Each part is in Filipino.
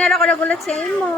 Nara ko nagulat sa imo.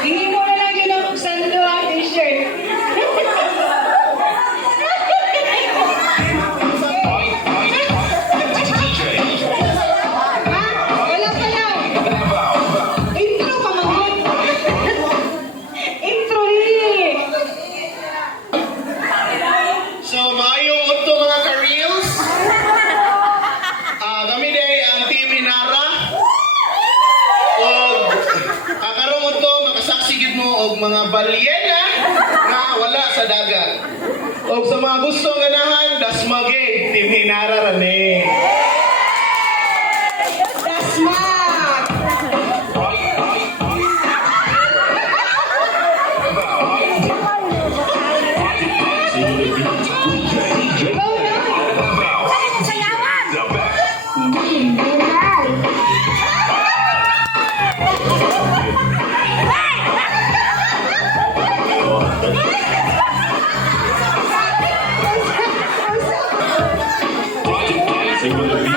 Hindi mo na lang yun ang sando ang t-shirt. Wala pa lang. Intro pa man. Intro eh. So, maayong unto mga ka-reels. Kami day ang Team Hinara. O, karon unto, makasaksigid mo og mga balyena na wala sa dagat. O sa mga gustong ganahan, dasmage, Team Hinara rane. Dasmat. Go na!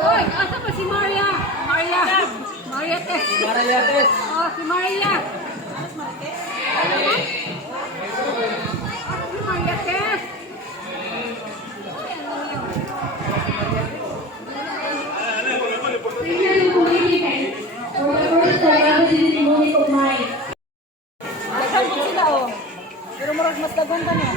Hoy, asa pa si Maria? Maria. Maria Tess. Maria Tess. Oh, si Maria. Si Maria Tess. Asan mo sila, oh? Pero murag mas kaganda niya.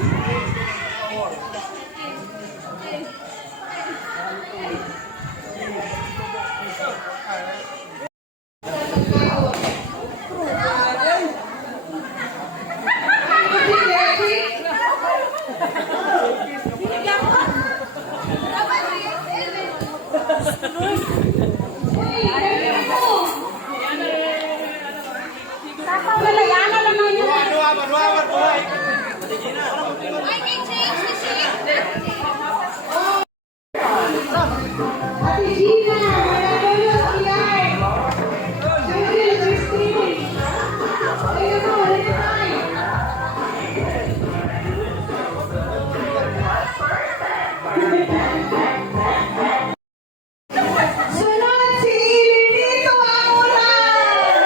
Ate Gina, maravilloso yan. Judy, Christine. Ayun mo, ayun tayo. Sunod si Ilinito Amulan.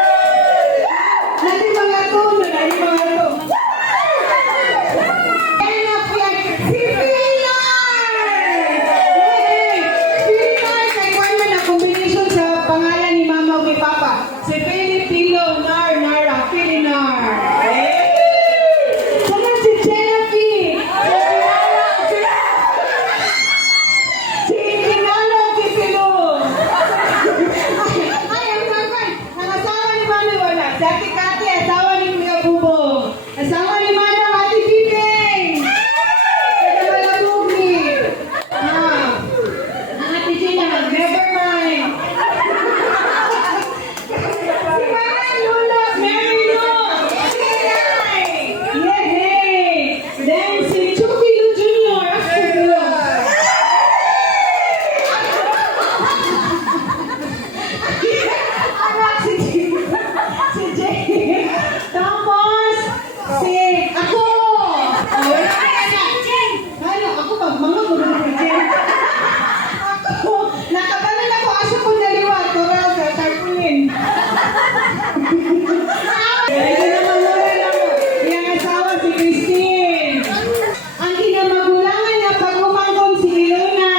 Nadi mga to, nadi mga to. Si Pilar! Kay Juan man ang combination sa pangalan ni Mama o ni Papa. Si Pilipino, Nara, Pilinar. Sana si Jennifer. Si Kinalo, si Pilong. Ay, ang naman. Ang asawa ni Mami wala. Si Ate Kati, asawa ni Kuya Bubong. Asawa ni Manang Ate Bibing. Ate Gina, never mind. Si Ma'am Lola, Mary Lou. Yay! Then si Chucky Lou Jr. Anak si Jay. Tapos si ako. Wala ka anak. Ano, ako pag mga muna si Jay. Ako, nakabanan ako asa ko naliwa. Tural sa tarpulin. Ito naman ulit ako. Iyang asawa si Christine. Ang kinamagulangan niya pag umangkong si Ilona.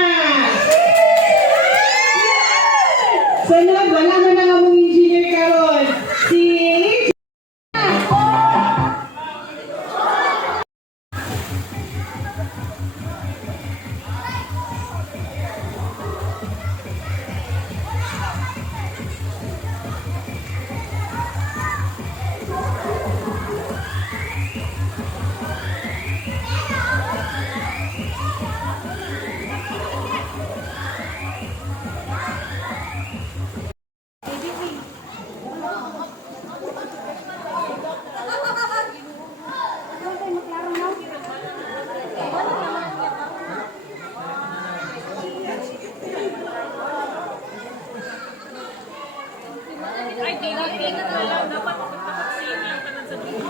Sunod, wala man ang among engineer karon. Si Ay, tingnan na lang. Dapat magpapaksina ka na sa dito.